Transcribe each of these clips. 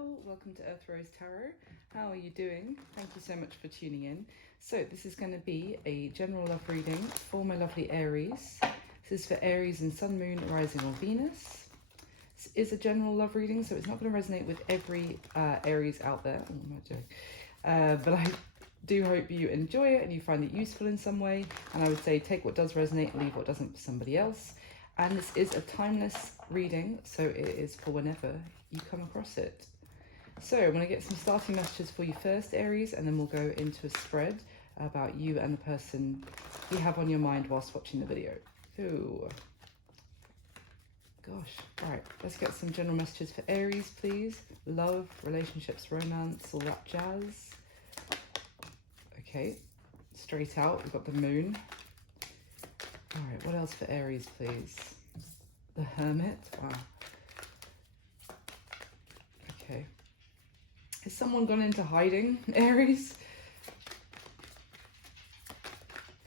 Hello, welcome to Earth Rose Tarot. How are you doing? Thank you so much for tuning in. So this is going to be a general love reading for my lovely Aries. This is for Aries and Sun, Moon, Rising or Venus. This is a general love reading, so it's not going to resonate with every Aries out there. Oh, am I joking? But I do hope you enjoy it and you find it useful in some way. And I would say take what does resonate, leave what doesn't for somebody else. And this is a timeless reading, so it is for whenever you come across it. So I'm going to get some starting messages for you first, Aries, and then we'll go into a spread about you and the person you have on your mind whilst watching the video. Ooh. Gosh. All right, let's get some general messages for Aries, please. Love, relationships, romance, all that jazz. Okay, straight out, we've got the moon. All right, what else for Aries, please? The Hermit. Wow. Okay. Has someone gone into hiding, Aries?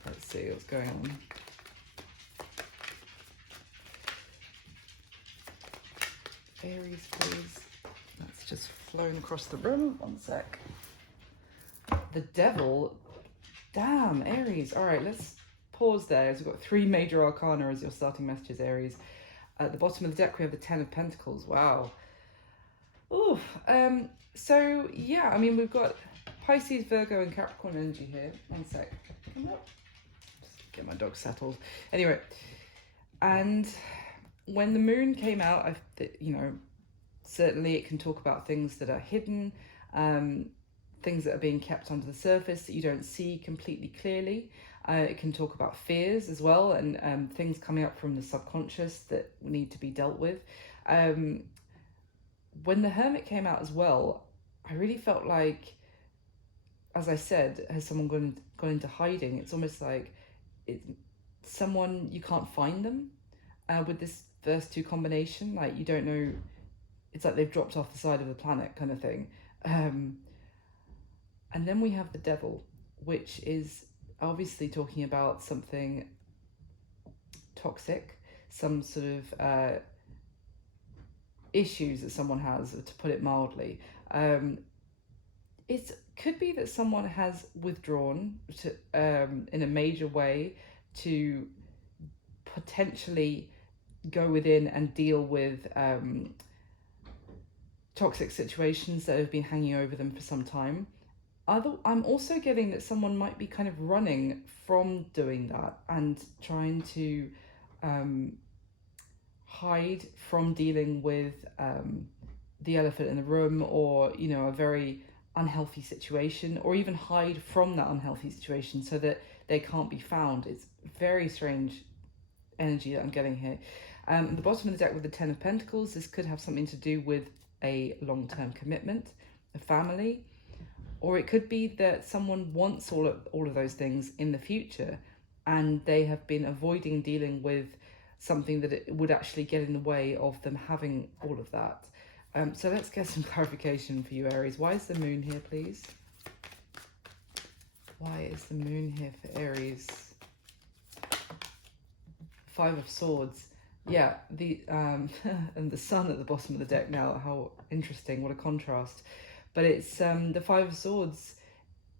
Let's see what's going on. Aries, please. That's just flown across the room. One sec. The Devil. Damn, Aries. All right, let's pause there, as we've got three major arcana as your starting messages, Aries. At the bottom of the deck, we have the Ten of Pentacles. Wow. Ooh. So, yeah, I mean, we've got Pisces, Virgo, and Capricorn energy here. One sec. Come up. Just get my dog settled. Anyway, and when the moon came out, certainly it can talk about things that are hidden, things that are being kept under the surface that you don't see completely clearly. It can talk about fears as well, and things coming up from the subconscious that need to be dealt with. When the Hermit came out as well, I really felt like, as I said, has someone gone into hiding? It's almost like someone, you can't find them with this first two combination. Like, you don't know, it's like they've dropped off the side of the planet kind of thing. And then we have the Devil, which is obviously talking about something toxic, some sort of issues that someone has, to put it mildly. It could be that someone has withdrawn in a major way to potentially go within and deal with toxic situations that have been hanging over them for some time. I'm also getting that someone might be kind of running from doing that and trying to hide from dealing with the elephant in the room, or, you know, a very unhealthy situation, or even hide from that unhealthy situation so that they can't be found. It's very strange energy that I'm getting here. At the bottom of the deck with the Ten of Pentacles, this could have something to do with a long-term commitment, a family, or it could be that someone wants all of those things in the future, and they have been avoiding dealing with something that it would actually get in the way of them having all of that. So let's get some clarification for you, Aries. Why is the moon here, please? Why is the moon here for Aries? Five of Swords. Yeah, and the sun at the bottom of the deck now. How interesting, what a contrast. But it's the Five of Swords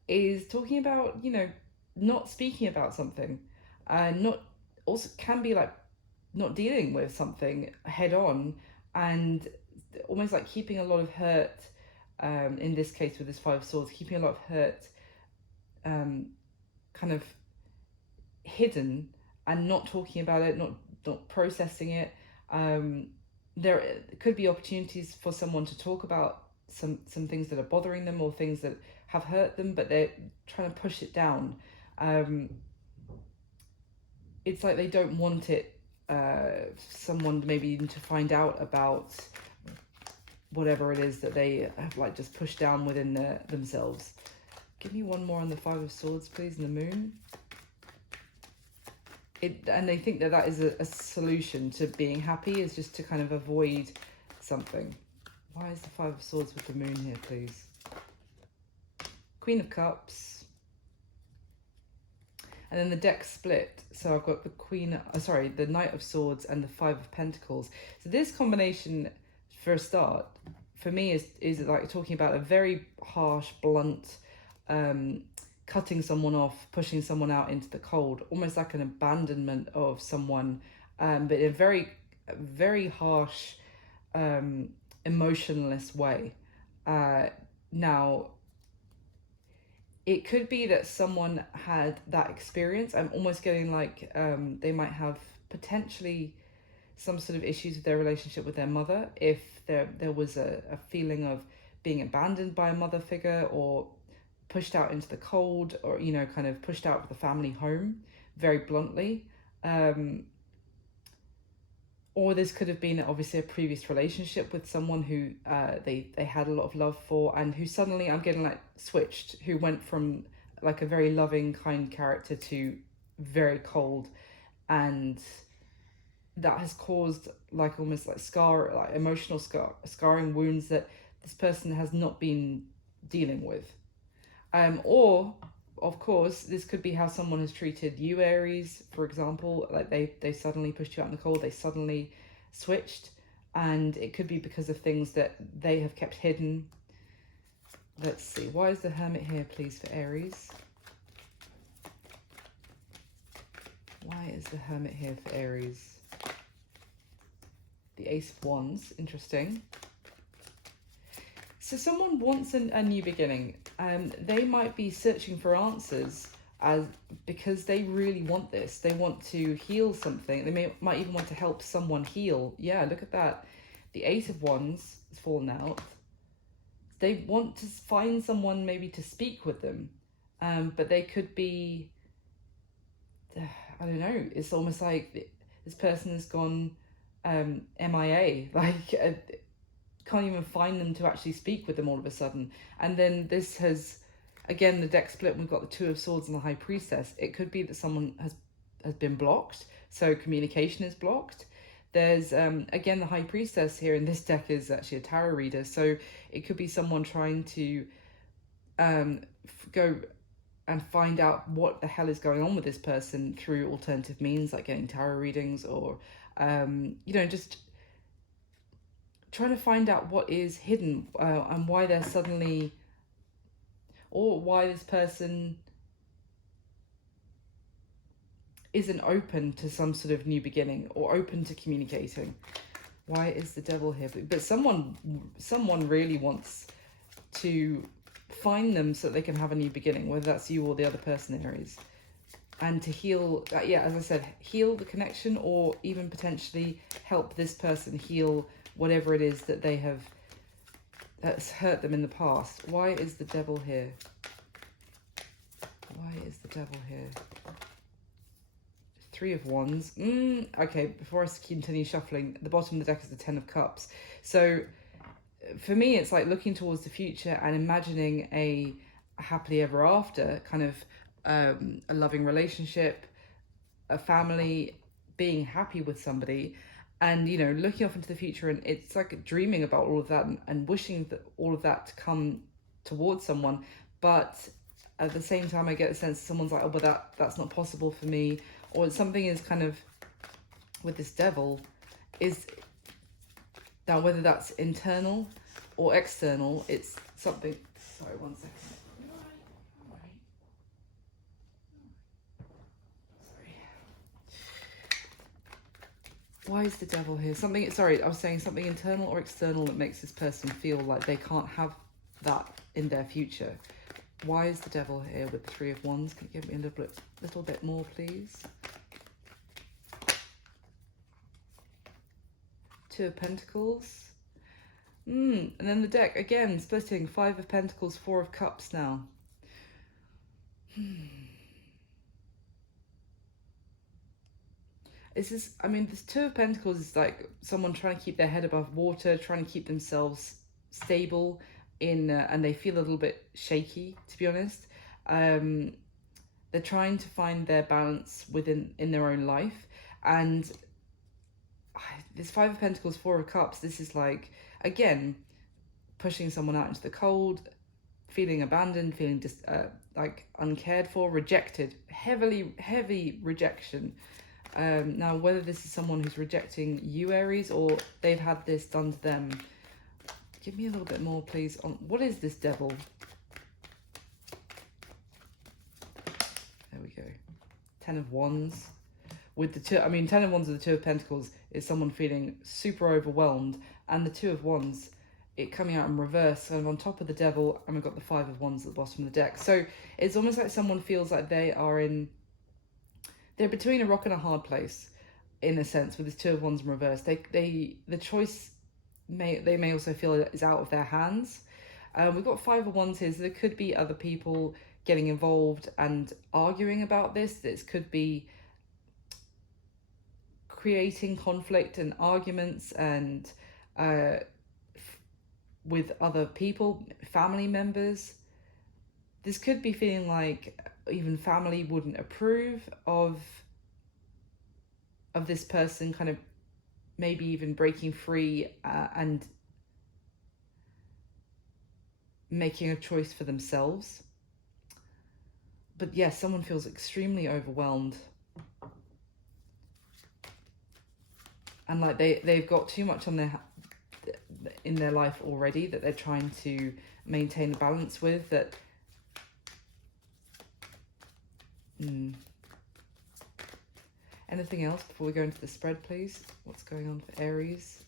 is talking about, you know, not speaking about something, not also can be like not dealing with something head on, and almost like keeping a lot of hurt. In this case with this Five of Swords, keeping a lot of hurt kind of hidden and not talking about it, not processing it. There could be opportunities for someone to talk about some things that are bothering them, or things that have hurt them, but they're trying to push it down. It's like they don't want it, someone maybe even to find out about whatever it is that they have like just pushed down within themselves. Give me one more on the Five of Swords, please, and the moon. And they think that is a solution to being happy, is just to kind of avoid something. Why is the Five of Swords with the moon here, please? Queen of Cups. And then the deck split. So I've got the Knight of Swords and the Five of Pentacles. So this combination, for a start, for me is like talking about a very harsh, blunt, cutting someone off, pushing someone out into the cold, almost like an abandonment of someone, but in a very, very harsh, emotionless way. Now, it could be that someone had that experience. I'm almost getting like they might have potentially some sort of issues with their relationship with their mother, if there was a feeling of being abandoned by a mother figure, or pushed out into the cold, or, you know, kind of pushed out of the family home, very bluntly. Or this could have been obviously a previous relationship with someone who they had a lot of love for, and who suddenly, I'm getting like switched, who went from like a very loving, kind character to very cold, and that has caused like almost like emotional scarring wounds that this person has not been dealing with. Or of course, this could be how someone has treated you, Aries, for example. Like they suddenly pushed you out in the cold, they suddenly switched, and it could be because of things that they have kept hidden. Let's see, why is the Hermit here, please, for Aries? Why is the Hermit here for Aries? The Ace of Wands, interesting. So someone wants a new beginning. They might be searching for answers because they really want this. They want to heal something. They might even want to help someone heal. Yeah, look at that. The Eight of Wands has fallen out. They want to find someone maybe to speak with them. But they could be, I don't know, it's almost like this person has gone M.I.A. Like, can't even find them to actually speak with them all of a sudden. And then this has, again, the deck split, we've got the Two of Swords and the High Priestess. It could be that someone has been blocked, so communication is blocked. There's, again, the High Priestess here in this deck is actually a tarot reader, so it could be someone trying to go and find out what the hell is going on with this person through alternative means, like getting tarot readings, or, you know, just trying to find out what is hidden, and why they're suddenly, or why this person isn't open to some sort of new beginning or open to communicating. Why is the Devil here? But someone really wants to find them so that they can have a new beginning, whether that's you or the other person, Aries, and to heal, yeah, as I said, heal the connection, or even potentially help this person heal whatever it is that they have, that's hurt them in the past. Why is the Devil here? Why is the Devil here? Three of Wands. Okay, before I continue shuffling, the bottom of the deck is the Ten of Cups. So for me, it's like looking towards the future and imagining a happily ever after, kind of a loving relationship, a family, being happy with somebody. And, you know, looking off into the future, and it's like dreaming about all of that, and wishing that all of that to come towards someone. But at the same time, I get a sense someone's like, oh, but that's not possible for me. Or something is kind of, with this Devil, is now whether that's internal or external, it's something. Sorry, one second. Why is the Devil here? Something, sorry, I was saying something internal or external that makes this person feel like they can't have that in their future. Why is the Devil here with the Three of Wands? Can you give me a little bit more, please? Two of Pentacles. And then the deck, again, splitting. Five of Pentacles, Four of Cups now. This is, I mean, this Two of Pentacles is like someone trying to keep their head above water, trying to keep themselves stable in, and they feel a little bit shaky, to be honest. They're trying to find their balance in their own life. And this Five of Pentacles, Four of Cups, this is like, again, pushing someone out into the cold, feeling abandoned, feeling just like uncared for, rejected, heavy rejection. Now, whether this is someone who's rejecting you, Aries, or they've had this done to them, give me a little bit more, please, on what is this devil? There we go. 10 of Wands. With the two, I mean, 10 of Wands with the 2 of Pentacles is someone feeling super overwhelmed. And the 2 of Wands, it coming out in reverse, kind of on top of the devil, and we've got the 5 of Wands at the bottom of the deck. So it's almost like someone feels like they're between a rock and a hard place, in a sense, with this 2 of Wands in reverse. The choice they may also feel is out of their hands. We've got 5 of Wands here, so there could be other people getting involved and arguing about this. This could be creating conflict and arguments and with other people, family members. This could be feeling like even family wouldn't approve of this person kind of maybe even breaking free and making a choice for themselves. But yes, someone feels extremely overwhelmed. And like they've got too much on in their life already that they're trying to maintain a balance with. That Anything else before we go into the spread, please? What's going on for Aries?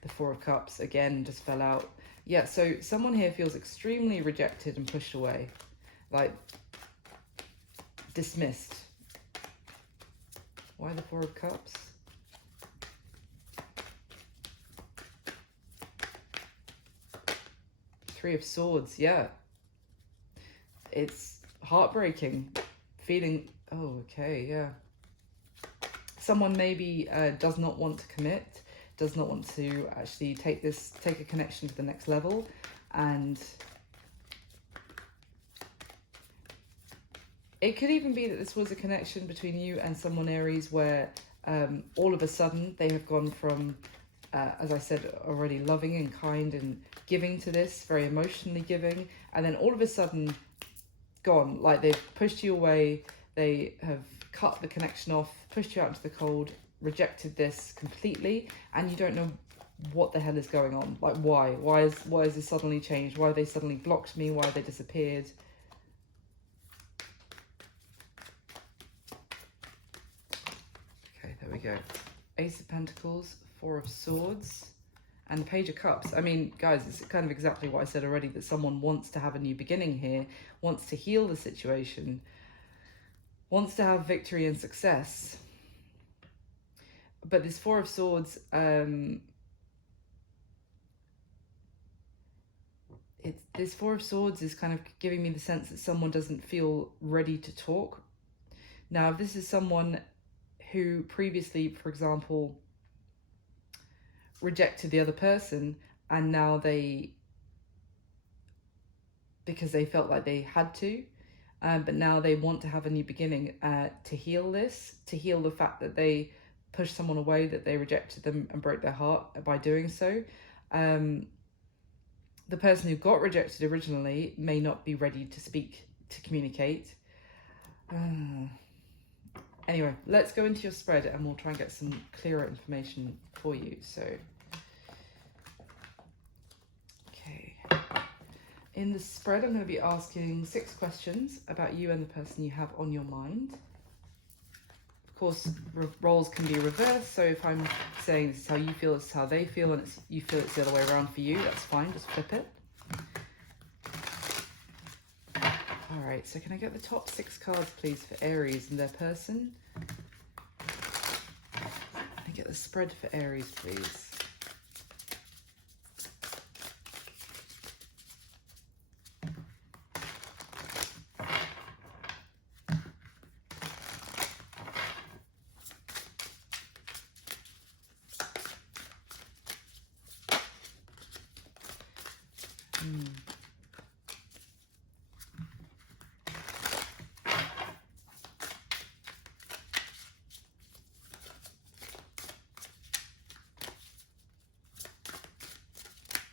The 4 of Cups again just fell out. Yeah, so someone here feels extremely rejected and pushed away, like dismissed. Why the 4 of Cups? Three of Swords, yeah. It's heartbreaking. Feeling, oh, okay, yeah. Someone maybe does not want to commit, does not want to actually take a connection to the next level. And it could even be that this was a connection between you and someone, Aries, where all of a sudden they have gone from, as I said already, loving and kind and giving to this, very emotionally giving, and then all of a sudden gone. Like they've pushed you away, they have cut the connection off, pushed you out into the cold, rejected this completely, and you don't know what the hell is going on. Like why is this suddenly changed? Why have they suddenly blocked me? Why have they disappeared? Okay, there we go. Ace of Pentacles, 4 of Swords, and the Page of Cups. I mean, guys, it's kind of exactly what I said already, that someone wants to have a new beginning here, wants to heal the situation, wants to have victory and success. But this 4 of Swords, this 4 of Swords is kind of giving me the sense that someone doesn't feel ready to talk. Now, if this is someone who previously, for example, rejected the other person, and now because they felt like they had to, but now they want to have a new beginning, to heal this, to heal the fact that they pushed someone away, that they rejected them and broke their heart by doing so. The person who got rejected originally may not be ready to speak, to communicate. Anyway, let's go into your spread and we'll try and get some clearer information for you. So, okay. In the spread, I'm going to be asking 6 questions about you and the person you have on your mind. Of course, roles can be reversed, so if I'm saying this is how you feel, this is how they feel, and you feel it's the other way around for you, that's fine, just flip it. Alright, so can I get the top 6 cards, please, for Aries and their person? Can I get the spread for Aries, please?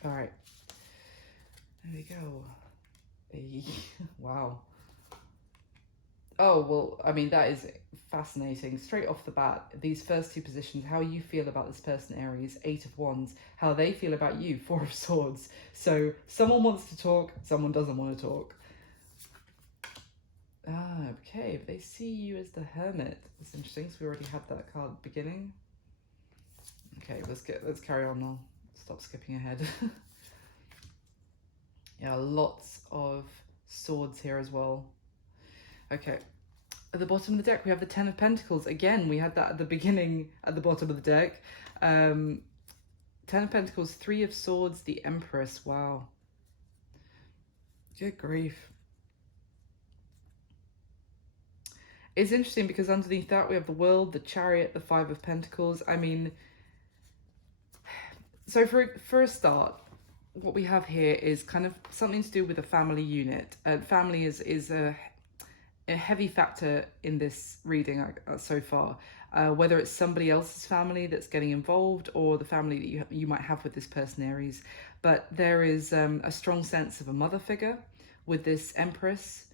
All right, there we go. Wow. Oh, well, I mean, that is fascinating. Straight off the bat, these first two positions, how you feel about this person, Aries, 8 of Wands, how they feel about you, 4 of Swords. So someone wants to talk, someone doesn't want to talk. Okay, if they see you as the Hermit, that's interesting. So we already had that card beginning. Okay, let's carry on now. Stop skipping ahead. Yeah, lots of swords here as well. Okay, at the bottom of the deck we have the 10 of Pentacles. Again, we had that at the beginning, at the bottom of the deck. 10 of Pentacles, 3 of Swords, the Empress. Wow. Good grief. It's interesting because underneath that we have the World, the Chariot, the 5 of Pentacles. I mean, so for a start, what we have here is kind of something to do with a family unit. Family is a heavy factor in this reading so far. Whether it's somebody else's family that's getting involved or the family that you might have with this person, Aries. But there is a strong sense of a mother figure with this Empress.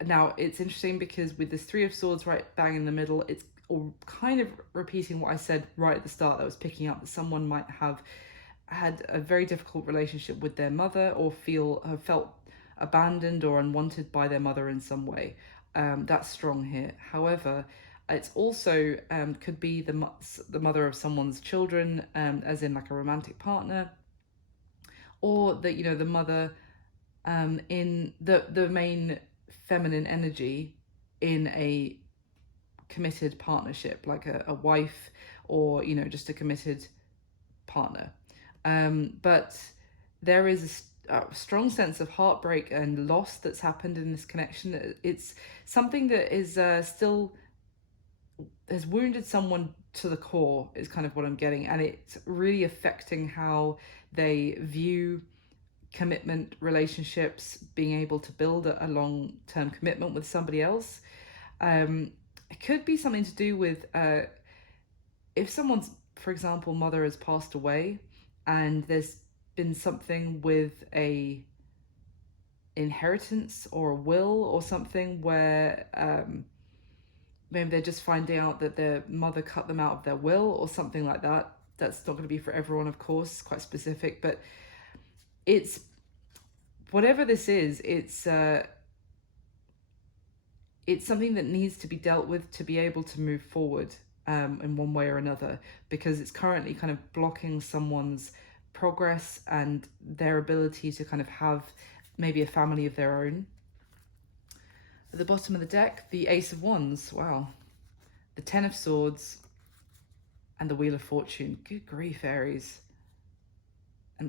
Now, it's interesting because with this 3 of Swords right bang in the middle, it's kind of repeating what I said right at the start that I was picking up, that someone might have had a very difficult relationship with their mother or have felt abandoned or unwanted by their mother in some way. That's strong here. However, it's also could be the mother of someone's children, as in like a romantic partner, or that, you know, the mother in the main feminine energy in a committed partnership, like a wife, or, you know, just a committed partner. But there is a strong sense of heartbreak and loss that's happened in this connection. It's something that is still has wounded someone to the core, is kind of what I'm getting, and it's really affecting how they view commitment relationships, being able to build a long-term commitment with somebody else. It could be something to do with if someone's, for example, mother has passed away and there's been something with a inheritance or a will or something where maybe they're just finding out that their mother cut them out of their will or something like that. That's not going to be for everyone, of course, quite specific, but it's whatever this is, it's something that needs to be dealt with to be able to move forward in one way or another, because it's currently kind of blocking someone's progress and their ability to kind of have maybe a family of their own. At the bottom of the deck, the Ace of Wands. Wow. The 10 of Swords and the Wheel of Fortune. Good grief, Aries.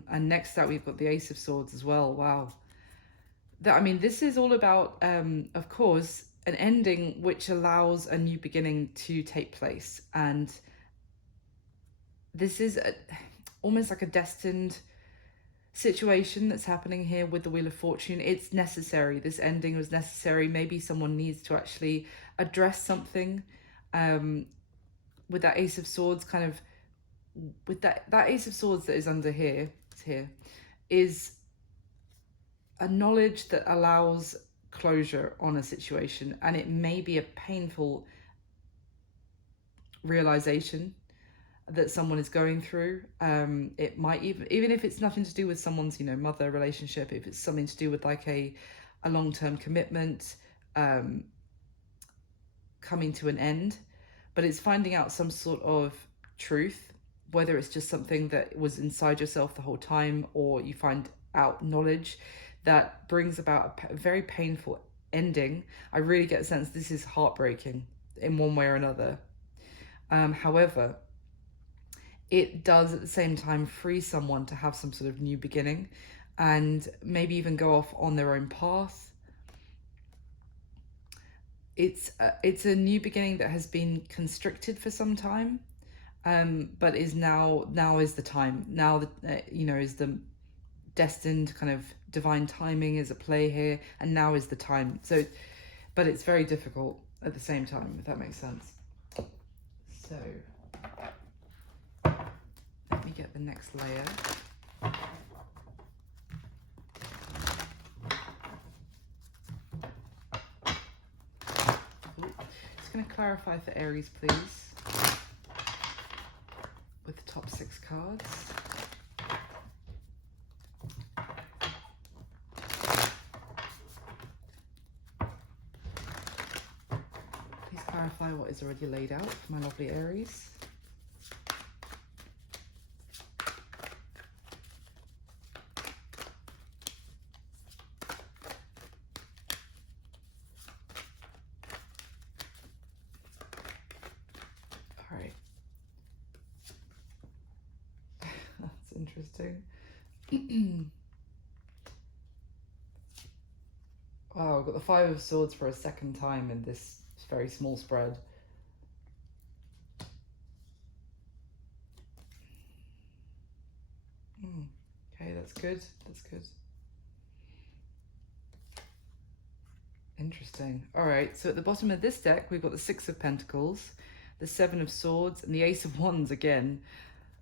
And next to that, we've got the Ace of Swords as well. Wow. I mean, this is all about, of course, an ending which allows a new beginning to take place. And this is almost like a destined situation that's happening here with the Wheel of Fortune. It's necessary. This ending was necessary. Maybe someone needs to actually address something with that Ace of Swords, kind of with that Ace of Swords that is under here, is a knowledge that allows closure on a situation, and it may be a painful realization that someone is going through. It might even if it's nothing to do with someone's, you know, mother relationship, if it's something to do with like a long-term commitment coming to an end, but it's finding out some sort of truth, whether it's just something that was inside yourself the whole time, or you find out knowledge that brings about a very painful ending. I really get a sense this is heartbreaking in one way or another. However, it does at the same time free someone to have some sort of new beginning and maybe even go off on their own path. It's a new beginning that has been constricted for some time, but is now is the time. Now that you know, is the destined kind of divine timing is at play here, and now is the time. So, but it's very difficult at the same time, if that makes sense. So let me get the next layer. going to clarify for Aries, please, with the top 6 cards. Please clarify what is already laid out for my lovely Aries. That's interesting. Wow, I've got the 5 of Swords for a second time in this very small spread. Okay, that's good. That's good. Interesting. All right, so at the bottom of this deck, we've got the 6 of Pentacles, the 7 of Swords, and the Ace of Wands again.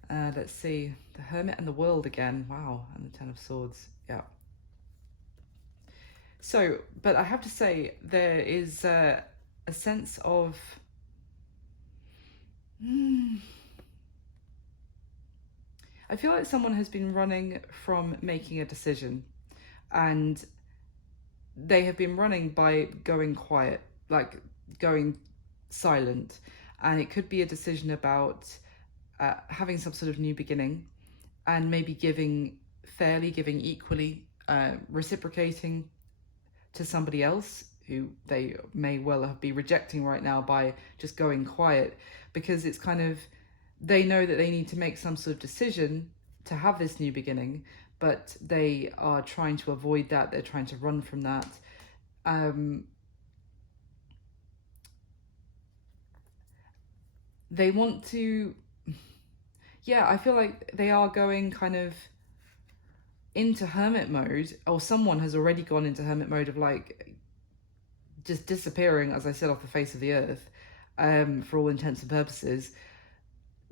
Let's see, the Hermit and the World again. Wow, and the 10 of Swords. Yeah. So, but I have to say, there is a sense of... I feel like someone has been running from making a decision, and they have been running by going quiet, like going silent. And it could be a decision about having some sort of new beginning, and maybe giving fairly, giving equally, reciprocating to somebody else who they may well be rejecting right now by just going quiet, because it's kind of, they know that they need to make some sort of decision to have this new beginning, but they are trying to avoid that. They're trying to run from that. They want to, yeah, I feel like they are going kind of into hermit mode, or someone has already gone into hermit mode of like just disappearing, as I said, off the face of the earth, for all intents and purposes,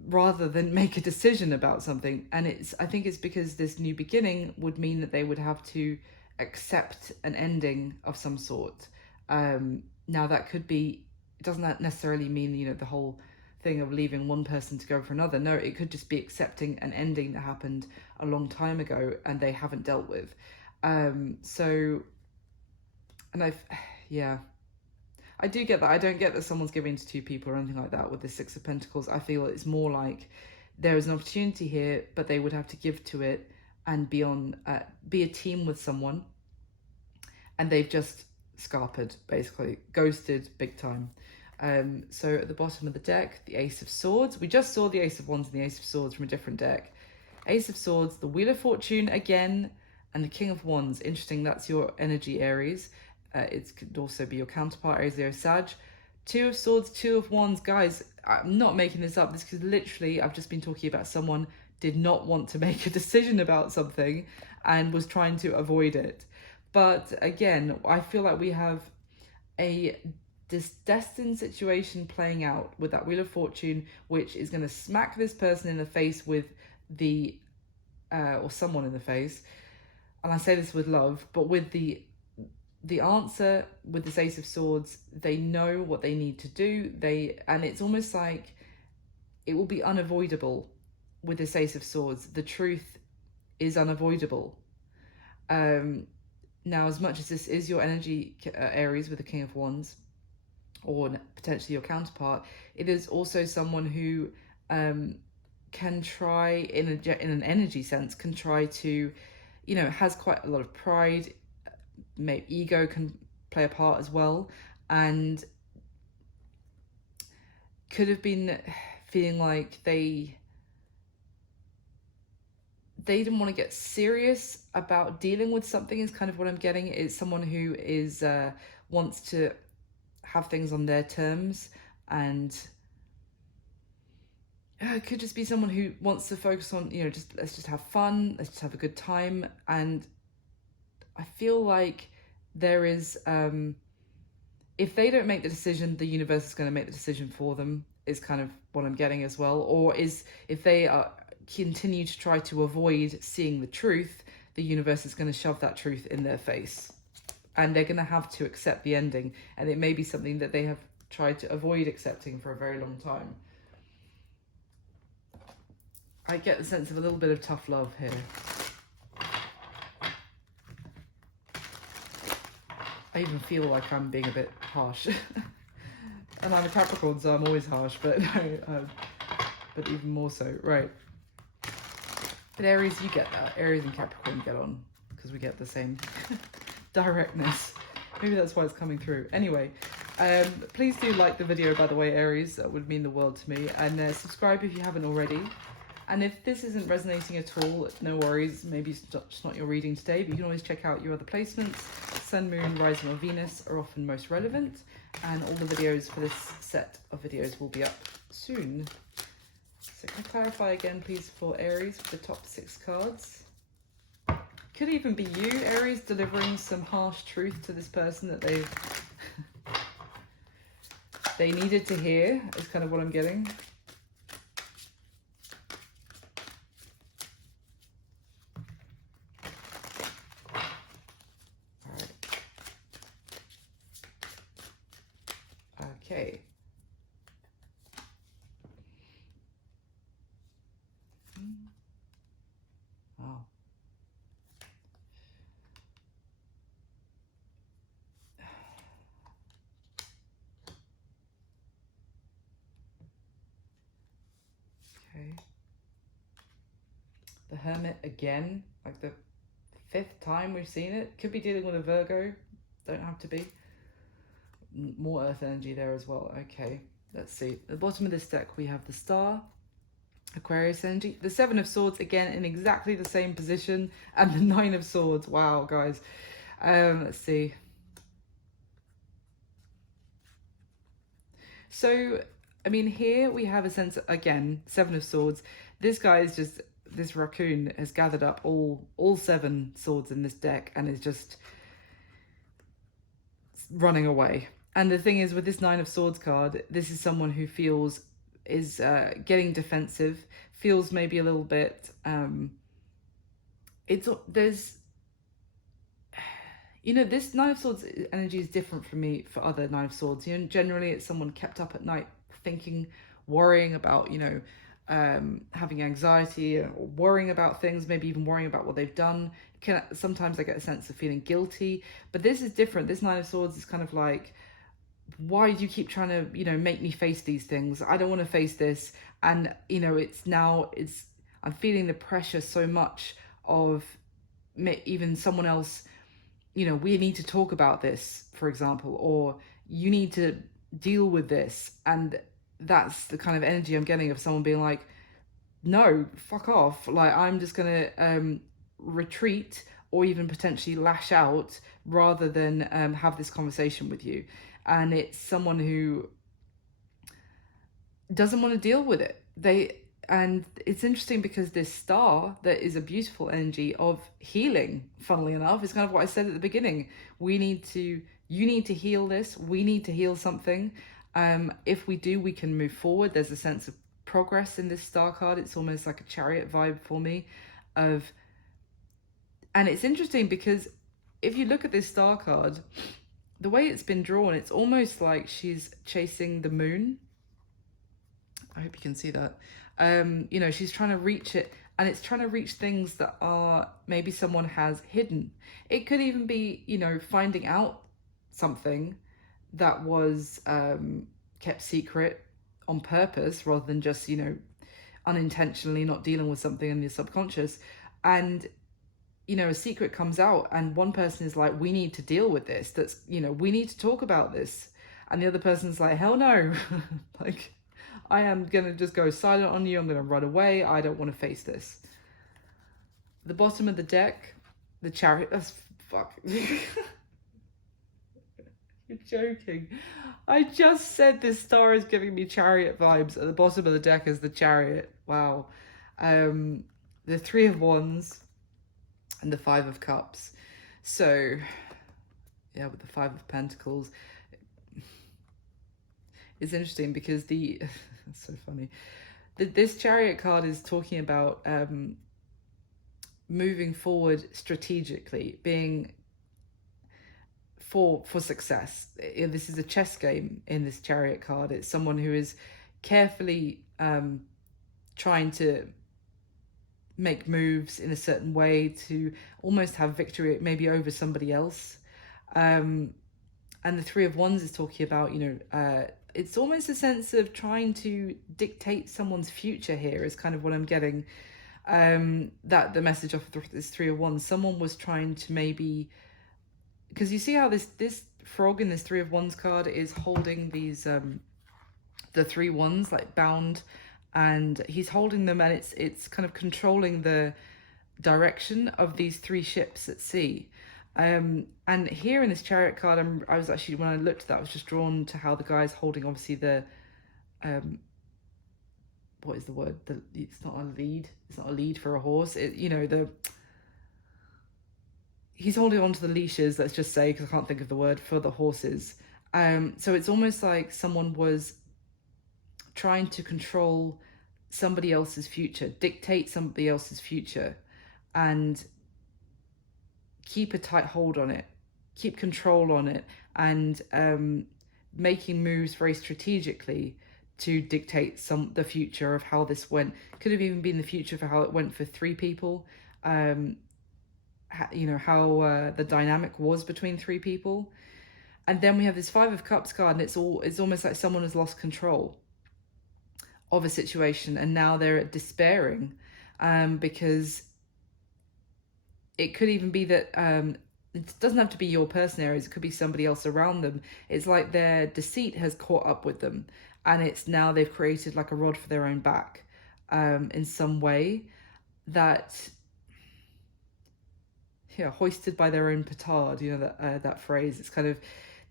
rather than make a decision about something. And I think it's because this new beginning would mean that they would have to accept an ending of some sort. Now that could be, it doesn't necessarily mean, you know, the whole thing of leaving one person to go for another. No, it could just be accepting an ending that happened a long time ago and they haven't dealt with. So, and yeah, I do get that. I don't get that someone's giving to 2 people or anything like that with the 6 of Pentacles. I feel it's more like there is an opportunity here, but they would have to give to it and be a team with someone, and they've just scarpered, basically ghosted big time. So at the bottom of the deck, the Ace of Swords. We just saw the Ace of Wands and the Ace of Swords from a different deck. Ace of Swords, the Wheel of Fortune again, and the King of Wands. Interesting, that's your energy, Aries. It could also be your counterpart, Aries, Leo, Sag. 2 of Swords, 2 of Wands. Guys, I'm not making this up. This is literally, I've just been talking about someone did not want to make a decision about something and was trying to avoid it. But again, I feel like we have this destined situation playing out with that Wheel of Fortune, which is going to smack this person in the face with or someone in the face. And I say this with love, but with the answer with this Ace of Swords, they know what they need to do. And it's almost like it will be unavoidable with this Ace of Swords. The truth is unavoidable. Now, as much as this is your energy, Aries, with the King of Wands, or potentially your counterpart, it is also someone who can try, in an energy sense, can try to, you know, has quite a lot of pride. Maybe ego can play a part as well, and could have been feeling like they didn't want to get serious about dealing with something, is kind of what I'm getting. It's someone who is wants to have things on their terms, and it could just be someone who wants to focus on, you know, just let's just have fun, let's just have a good time. And I feel like there is, if they don't make the decision, the universe is going to make the decision for them, is kind of what I'm getting as well. Or if they continue to try to avoid seeing the truth, the universe is going to shove that truth in their face. And they're going to have to accept the ending. And it may be something that they have tried to avoid accepting for a very long time. I get the sense of a little bit of tough love here. I even feel like I'm being a bit harsh. And I'm a Capricorn, so I'm always harsh, but no, but even more so, right. But Aries, you get that. Aries and Capricorn get on, because we get the same directness. Maybe that's why it's coming through. Anyway, please do like the video, by the way, Aries. That would mean the world to me. And subscribe if you haven't already. And if this isn't resonating at all, no worries. Maybe it's just not your reading today, but you can always check out your other placements. Sun, Moon, Rising or Venus are often most relevant. And all the videos for this set of videos will be up soon. So can I clarify again, please, for Aries with the top 6 cards? Could even be you, Aries, delivering some harsh truth to this person that they needed to hear, is kind of what I'm getting. All right. Okay. Wow. Okay. The Hermit again, like the 5th time we've seen it. Could be dealing with a Virgo, don't have to be. More earth energy there as well. Okay, let's see. At the bottom of this deck we have the Star, Aquarius energy, the 7 of Swords again in exactly the same position, and the 9 of Swords. Wow, guys. Let's see. So, I mean, here we have a sense, again, 7 of Swords. This guy is just, this raccoon has gathered up all 7 swords in this deck and is just running away. And the thing is, with this 9 of Swords card, this is someone who is getting defensive, feels maybe a little bit, there's, you know, this 9 of Swords energy is different for me for other 9 of Swords. You know, generally it's someone kept up at night thinking, worrying about, you know, having anxiety or worrying about things, maybe even worrying about what they've done. Sometimes I get a sense of feeling guilty, but this is different. This 9 of Swords is kind of like, why do you keep trying to, you know, make me face these things? I don't want to face this. And, you know, I'm feeling the pressure so much of even someone else, you know, we need to talk about this, for example, or you need to deal with this. And that's the kind of energy I'm getting of someone being like, no, fuck off. Like, I'm just going to retreat or even potentially lash out rather than have this conversation with you. And it's someone who doesn't want to deal with it. And it's interesting because this Star, that is a beautiful energy of healing, funnily enough, is kind of what I said at the beginning. You need to heal this. We need to heal something. If we do, we can move forward. There's a sense of progress in this Star card. It's almost like a Chariot vibe for me. And it's interesting because if you look at this Star card, the way it's been drawn, it's almost like she's chasing the moon. I hope you can see that. You know, she's trying to reach it, and it's trying to reach things that are maybe someone has hidden. It could even be, you know, finding out something that was kept secret on purpose rather than just, you know, unintentionally not dealing with something in your subconscious. And, you know, a secret comes out and one person is like, we need to deal with this. That's, you know, we need to talk about this. And the other person's like, hell no. Like, I am going to just go silent on you. I'm going to run away. I don't want to face this. The bottom of the deck, the Chariot. That's fuck. You're joking. I just said this Star is giving me Chariot vibes. At the bottom of the deck is the Chariot. Wow. The 3 of Wands and the 5 of Cups. So, yeah, with the 5 of Pentacles. It's interesting because it's so funny. This Chariot card is talking about moving forward strategically, for success. This is a chess game in this Chariot card. It's someone who is carefully trying to make moves in a certain way to almost have victory maybe over somebody else. And the Three of Wands is talking about, it's almost a sense of trying to dictate someone's future here is kind of what I'm getting. That the message of this Three of Wands, someone was trying to maybe, because you see how this frog in this Three of Wands card is holding these the three wands like bound, and he's holding them, and it's kind of controlling the direction of these three ships at sea. And here in this Chariot card, I was actually, when I looked at that, I was just drawn to how the guy's holding obviously the what is the word? It's not a lead. It's not a lead for a horse. He's holding on to the leashes, let's just say, because I can't think of the word for the horses. So it's almost like someone was trying to control somebody else's future, dictate somebody else's future, and keep a tight hold on it, keep control on it, and making moves very strategically to dictate the future of how this went. Could have even been the future for how it went for three people. How the dynamic was between three people. And then we have this Five of Cups card, and it's almost like someone has lost control of a situation, and now they're despairing, because it could even be that it doesn't have to be your person, Aries. It could be somebody else around them. It's like their deceit has caught up with them, and it's now they've created like a rod for their own back, in some way, that hoisted by their own petard. That phrase. It's kind of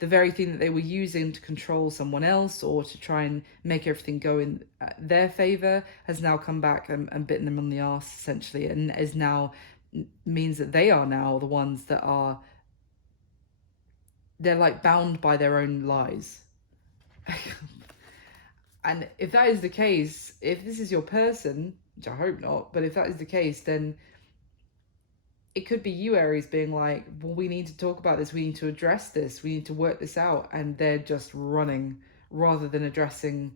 the very thing that they were using to control someone else or to try and make everything go in their favor has now come back and bitten them on the arse, essentially, and is now means that they are now the ones that they're like bound by their own lies. And if that is the case, if this is your person, which I hope not, but if that is the case, then it could be you, Aries, being like, well, we need to talk about this. We need to address this. We need to work this out. And they're just running rather than addressing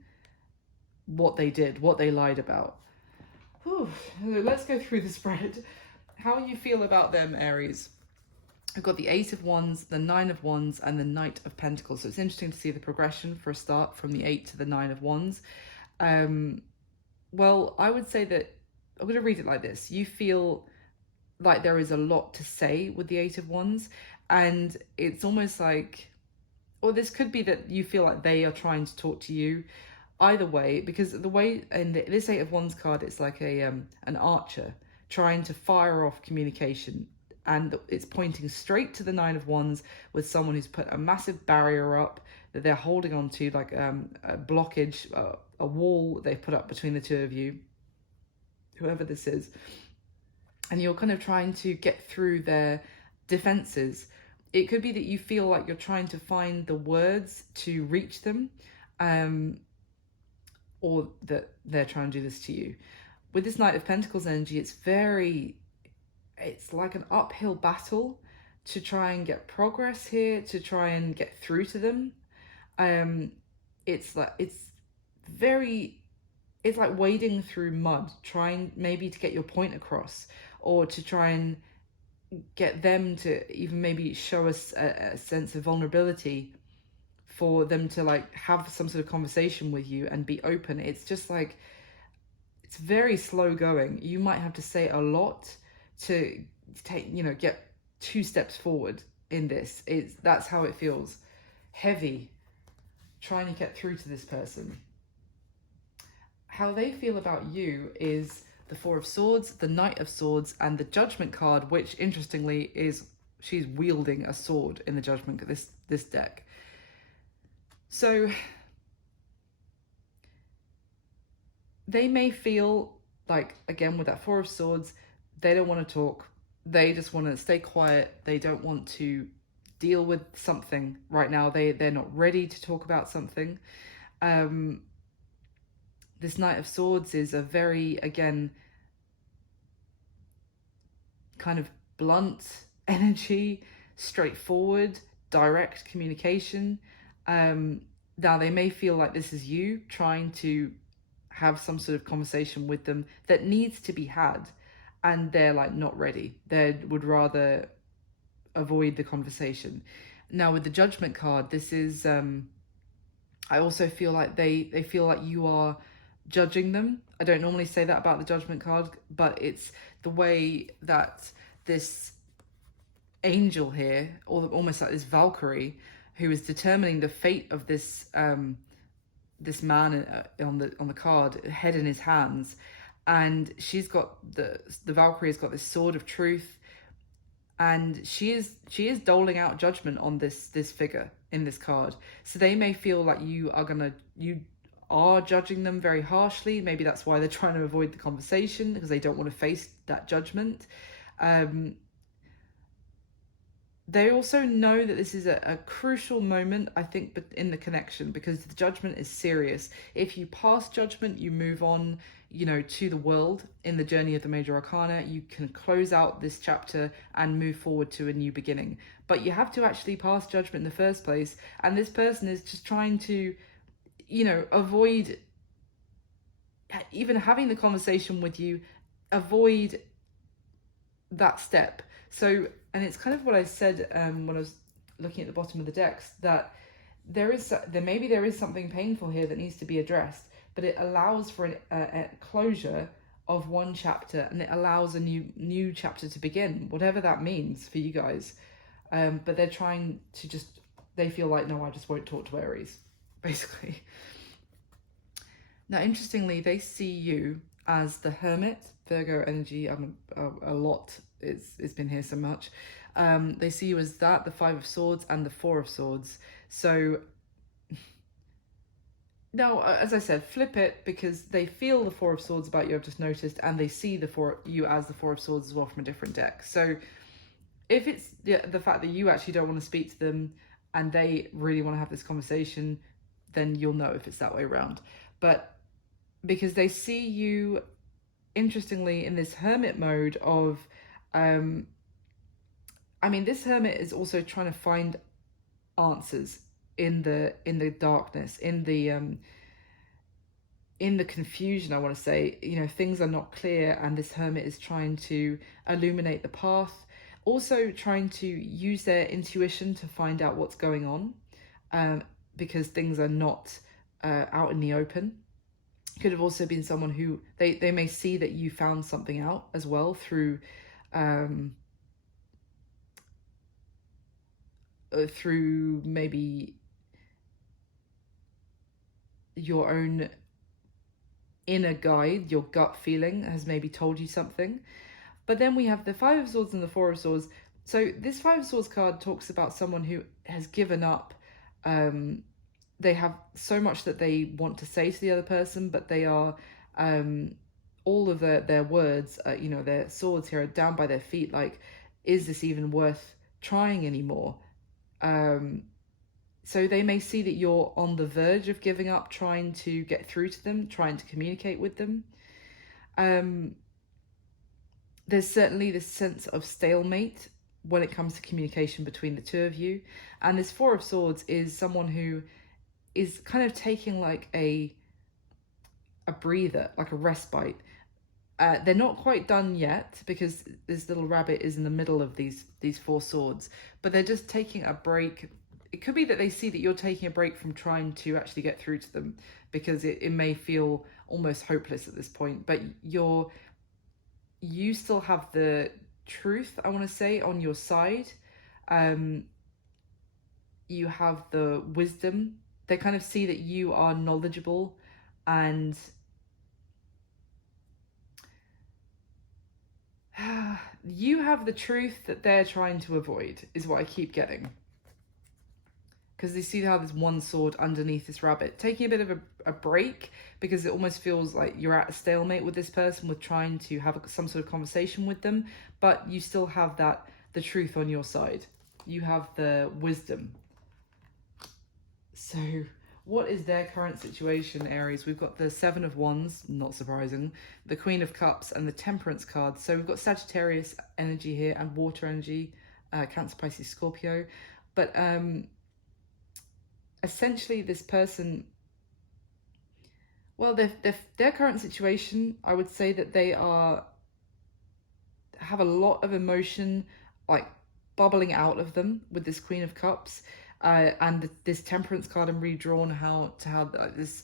what they did, what they lied about. Whew. Let's go through the spread. How you feel about them, Aries? I've got the Eight of Wands, the Nine of Wands, and the Knight of Pentacles. So it's interesting to see the progression for a start from the Eight to the Nine of Wands. Well, I would say that, I'm going to read it like this. You feel like there is a lot to say with the Eight of Wands, and it's almost like, or this could be that you feel like they are trying to talk to you. Either way, because the way in this Eight of Wands card, it's like an archer trying to fire off communication, and it's pointing straight to the Nine of Wands with someone who's put a massive barrier up that they're holding on to, like a blockage, a wall they've put up between the two of you, whoever this is. And you're kind of trying to get through their defenses. It could be that you feel like you're trying to find the words to reach them, or that they're trying to do this to you. With this Knight of Pentacles energy, it's like an uphill battle to try and get progress here, to try and get through to them. It's like wading through mud, trying maybe to get your point across, or to try and get them to even maybe show us a sense of vulnerability, for them to like have some sort of conversation with you and be open. It's just like, it's very slow going. You might have to say a lot to get 2 steps forward in this. That's how it feels. Heavy, trying to get through to this person. How they feel about you is the Four of Swords, the Knight of Swords, and the Judgment card, which interestingly is, she's wielding a sword in the Judgment, this deck. So they may feel like, again, with that Four of Swords, they don't want to talk. They just want to stay quiet. They don't want to deal with something right now. They're not ready to talk about something. This Knight of Swords is a very, again, kind of blunt energy, straightforward, direct communication. Now they may feel like this is you trying to have some sort of conversation with them that needs to be had, and they're like not ready. They would rather avoid the conversation. Now with the Judgment card, this is I also feel like they feel like you are judging them. I don't normally say that about the Judgment card, but it's the way that this angel here, or almost like this Valkyrie, who is determining the fate of this this man on the card, head in his hands, and she's got the Valkyrie has got this sword of truth, and she is doling out judgment on this figure in this card. So they may feel like you are judging them very harshly. Maybe that's why they're trying to avoid the conversation, because they don't want to face that judgment. They also know that this is a crucial moment, I think, in the connection, because the judgment is serious. If you pass judgment, you move on, to the world in the journey of the Major Arcana. You can close out this chapter and move forward to a new beginning. But you have to actually pass judgment in the first place. And this person is just trying to, avoid even having the conversation with you, avoid that step. So, and it's kind of what I said when I was looking at the bottom of the decks, that there is something painful here that needs to be addressed, but it allows for a closure of one chapter, and it allows a new chapter to begin, whatever that means for you guys. But they're trying to they feel like, no, I just won't talk to Aries, basically. Now, interestingly, they see you as the Hermit, Virgo energy. A lot it's been here so much. They see you as that, the Five of Swords and the Four of Swords. So now, as I said, flip it, because they feel the Four of Swords about you, I've just noticed, and they see you as the Four of Swords as well from a different deck. So if it's the fact that you actually don't want to speak to them and they really want to have this conversation, then you'll know if it's that way around. But because they see you, interestingly, in this hermit mode of, this hermit is also trying to find answers in the darkness, in the confusion, I want to say. Things are not clear, and this hermit is trying to illuminate the path, also trying to use their intuition to find out what's going on, because things are not out in the open. Could have also been someone who they may see that you found something out as well through maybe your own inner guide, your gut feeling has maybe told you something. But then we have the Five of Swords and the Four of Swords. So this Five of Swords card talks about someone who has given up. They have so much that they want to say to the other person, but they are, all of their words, their swords here are down by their feet. Like, is this even worth trying anymore? So they may see that you're on the verge of giving up, trying to get through to them, trying to communicate with them. There's certainly this sense of stalemate when it comes to communication between the two of you. And this Four of Swords is someone who is kind of taking like a breather, like a respite. They're not quite done yet, because this little rabbit is in the middle of these four swords, but they're just taking a break. It could be that they see that you're taking a break from trying to actually get through to them, because it may feel almost hopeless at this point, but you still have the truth, I want to say, on your side. You have the wisdom. They kind of see that you are knowledgeable, and you have the truth that they're trying to avoid, is what I keep getting. Because they see how there's one sword underneath this rabbit, taking a bit of a break, because it almost feels like you're at a stalemate with this person, with trying to have some sort of conversation with them, but you still have the truth on your side. You have the wisdom. So what is their current situation, Aries? We've got the Seven of Wands, not surprising, the Queen of Cups, and the Temperance card. So we've got Sagittarius energy here and water energy, Cancer, Pisces, Scorpio. But essentially this person, well, their current situation, I would say that they have a lot of emotion, like bubbling out of them with this Queen of Cups, and this Temperance card I'm redrawn how this.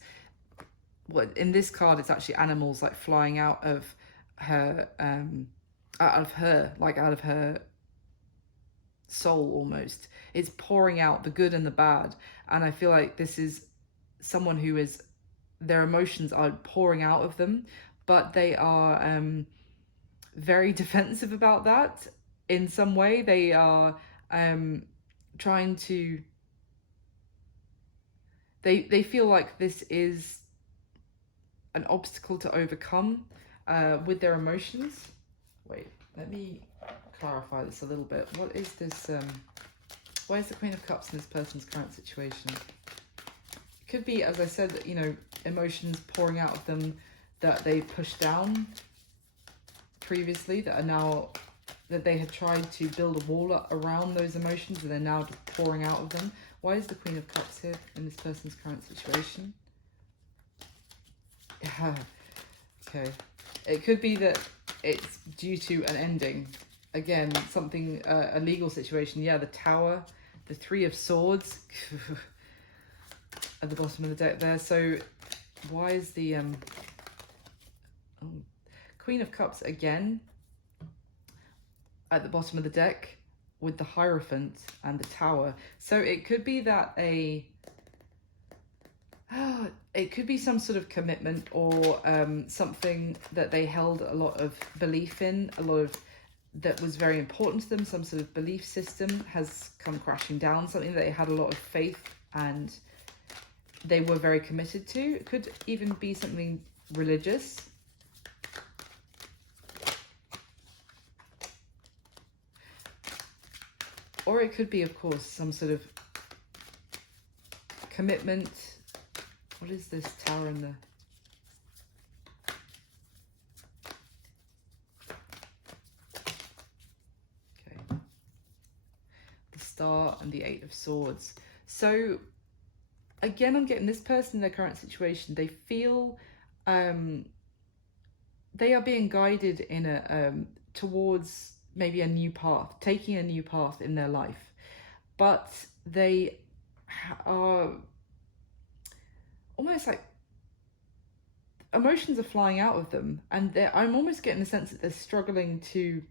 Well, in this card, it's actually animals like flying out of her, like out of her soul almost. It's pouring out the good and the bad, and I feel like this is someone who is, their emotions are pouring out of them, but they are very defensive about that. In some way they are trying to, they feel like this is an obstacle to overcome with their emotions. Wait, let me clarify this a little bit. What is this? Why is the Queen of Cups in this person's current situation? It could be, as I said, you know, emotions pouring out of them that they pushed down previously, that are now, that they had tried to build a wall around those emotions, and they're now just pouring out of them. Why is the Queen of Cups here in this person's current situation? Yeah. Okay. It could be that it's due to an ending. Again, something, a legal situation. Yeah, the Tower, the Three of Swords at the bottom of the deck there. So why is the Queen of Cups again at the bottom of the deck with the Hierophant and the Tower? So it could be that it could be some sort of commitment, or something that they held a lot of belief in, a lot of that was very important to them. Some sort of belief system has come crashing down, something that they had a lot of faith and they were very committed to. It could even be something religious. Or it could be, of course, some sort of commitment. What is this Tower in the... Okay. The Star and the Eight of Swords. So, again, I'm getting this person in their current situation. They feel they are being guided in a towards maybe a new path, taking a new path in their life, but they are almost like emotions are flying out of them, and I'm almost getting the sense that they're struggling to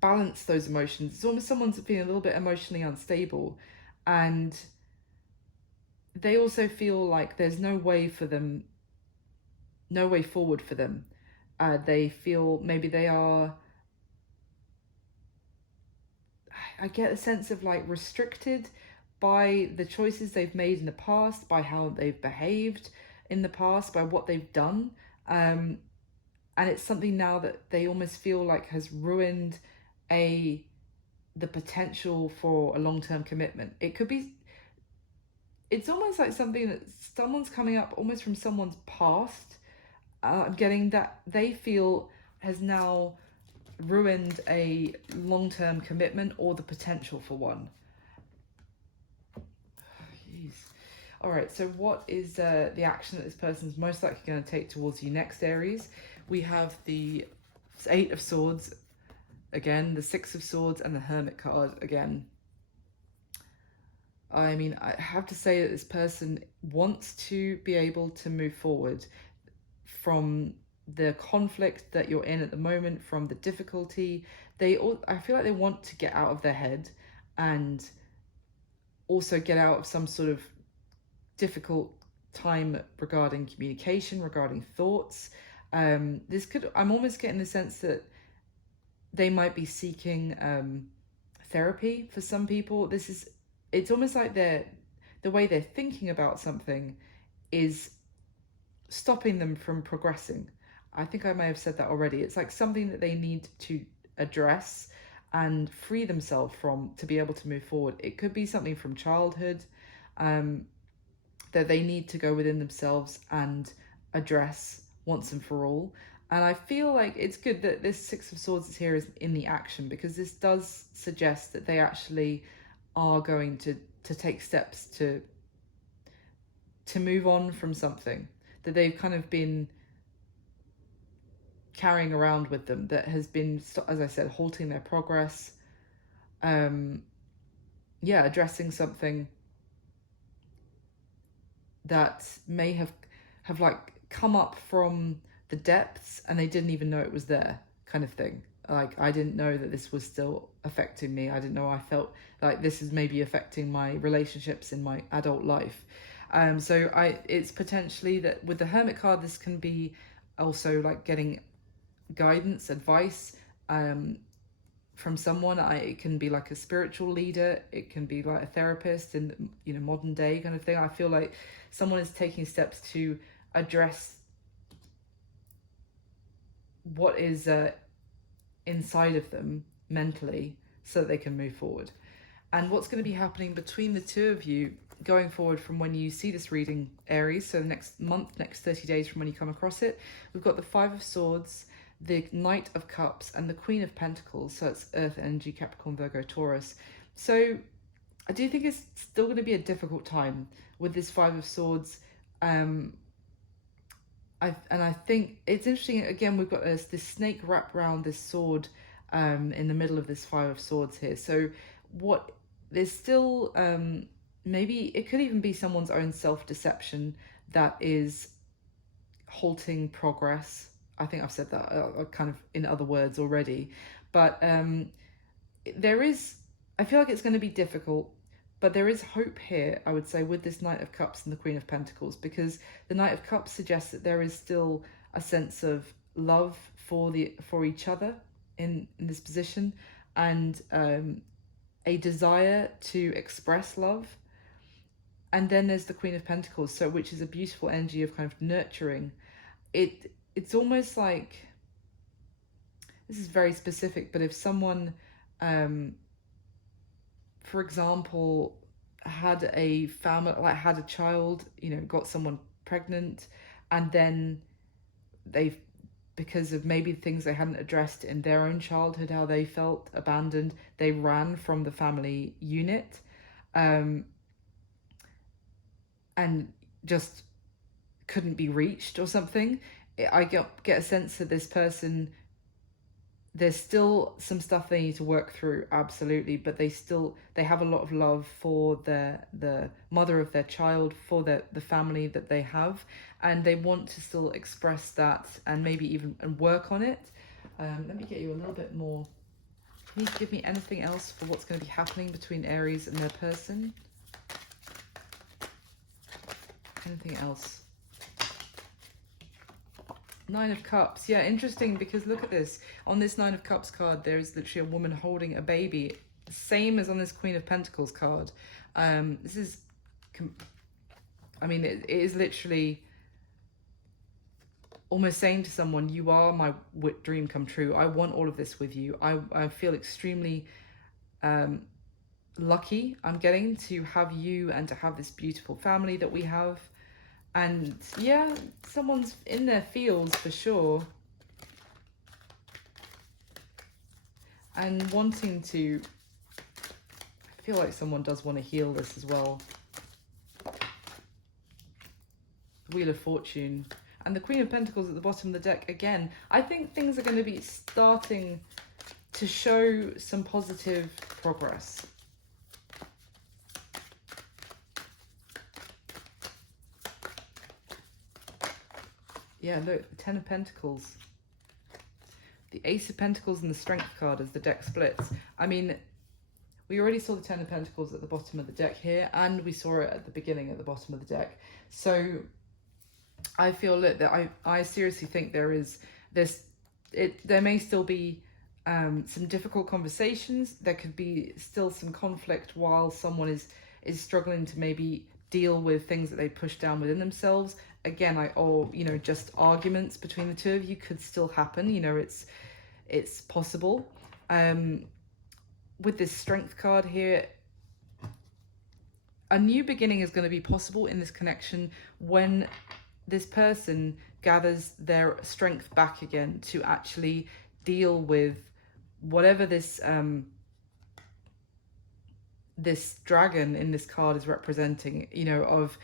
balance those emotions. It's almost someone's feeling a little bit emotionally unstable, and they also feel like there's no way for them, no way forward for them. They feel maybe they are, I get a sense of like restricted by the choices they've made in the past, by how they've behaved in the past, by what they've done. And it's something now that they almost feel like has ruined the potential for a long-term commitment. It could be, it's almost like something that someone's coming up almost from someone's past. I'm getting that they feel has now ruined a long-term commitment or the potential for one. Jeez. All right, so what is the action that this person's most likely going to take towards you next, Aries? We have the Eight of Swords again, the Six of Swords, and the Hermit card again. I mean, I have to say that this person wants to be able to move forward from the conflict that you're in at the moment, from the difficulty. I feel like they want to get out of their head and also get out of some sort of difficult time regarding communication, regarding thoughts. I'm almost getting the sense that they might be seeking therapy for some people. It's almost like the way they're thinking about something is stopping them from progressing. I think I may have said that already. It's like something that they need to address and free themselves from to be able to move forward. It could be something from childhood that they need to go within themselves and address once and for all. And I feel like it's good that this Six of Swords is here in the action, because this does suggest that they actually are going to take steps to move on from something that they've kind of been carrying around with them, that has been, as I said, halting their progress. Addressing something that may have like come up from the depths and they didn't even know it was there, kind of thing. Like, I didn't know that this was still affecting me. I didn't know I felt like this is maybe affecting my relationships in my adult life. So it's potentially that with the Hermit card, this can be also like getting guidance, advice from someone. It can be like a spiritual leader. It can be like a therapist in, you know, modern day kind of thing. I feel like someone is taking steps to address what is inside of them mentally so that they can move forward. And what's going to be happening between the two of you going forward from when you see this reading, Aries, so next month, next 30 days from when you come across it, we've got the Five of Swords, the Knight of Cups, and the Queen of Pentacles. So it's Earth energy, Capricorn, Virgo, Taurus. So I do think it's still going to be a difficult time with this Five of Swords. I think it's interesting, again, we've got this snake wrapped around this sword in the middle of this Five of Swords here. So there's still, maybe it could even be someone's own self-deception that is halting progress. I think I've said that kind of in other words already. But I feel like it's going to be difficult. But there is hope here, I would say, with this Knight of Cups and the Queen of Pentacles, because the Knight of Cups suggests that there is still a sense of love for each other in this position, and a desire to express love. And then there's the Queen of Pentacles, so which is a beautiful energy of kind of nurturing. It's almost like, this is very specific, but if someone for example, had a family, like had a child, you know, got someone pregnant, and then they've, because of maybe things they hadn't addressed in their own childhood, how they felt abandoned, they ran from the family unit, and just couldn't be reached or something. I get a sense that this person, there's still some stuff they need to work through, absolutely, but they have a lot of love for the mother of their child, for the family that they have, and they want to still express that and maybe even work on it. Let me get you a little bit more. Can you give me anything else for what's going to be happening between Aries and their person? Anything else? Nine of Cups. Yeah, interesting, because look at this. On this Nine of Cups card, there is literally a woman holding a baby. Same as on this Queen of Pentacles card. This is, I mean, it is literally almost saying to someone, you are my dream come true. I want all of this with you. I feel extremely lucky I'm getting to have you and to have this beautiful family that we have. And yeah, someone's in their feels for sure. And wanting to, I feel like someone does want to heal this as well. Wheel of Fortune. And the Queen of Pentacles at the bottom of the deck again. I think things are going to be starting to show some positive progress. Yeah, look, the Ten of Pentacles. The Ace of Pentacles and the Strength card as the deck splits. I mean, we already saw the Ten of Pentacles at the bottom of the deck here, and we saw it at the beginning at the bottom of the deck. So I feel that I seriously think there may still be some difficult conversations. There could be still some conflict while someone is struggling to maybe deal with things that they push down within themselves. Again, just arguments between the two of you could still happen. You know, it's possible. With this Strength card here, a new beginning is going to be possible in this connection when this person gathers their strength back again to actually deal with whatever this this dragon in this card is representing, you know, of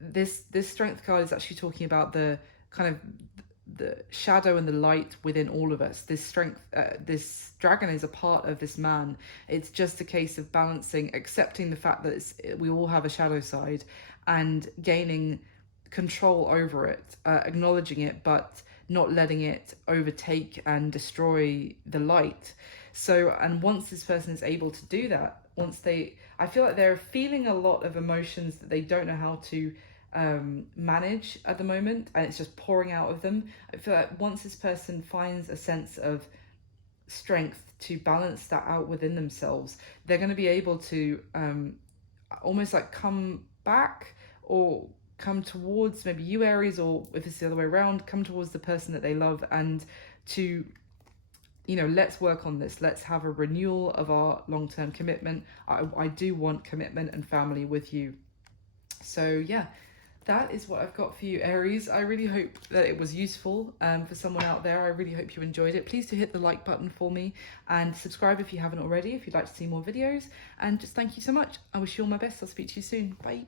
this strength card is actually talking about the kind of the shadow and the light within all of us. This strength, this dragon is a part of this man. It's just a case of balancing, accepting the fact that we all have a shadow side, and gaining control over it, acknowledging it, but not letting it overtake and destroy the light. So, and once this person is able to do that, I feel like they're feeling a lot of emotions that they don't know how to manage at the moment, and it's just pouring out of them. I feel like once this person finds a sense of strength to balance that out within themselves, they're going to be able to almost like come back, or come towards maybe you, Aries, or if it's the other way around, come towards the person that they love, and to, you know, let's work on this. Let's have a renewal of our long-term commitment. I do want commitment and family with you. So yeah, that is what I've got for you, Aries. I really hope that it was useful for someone out there. I really hope you enjoyed it. Please do hit the like button for me, and subscribe if you haven't already, if you'd like to see more videos. And just thank you so much. I wish you all my best. I'll speak to you soon. Bye.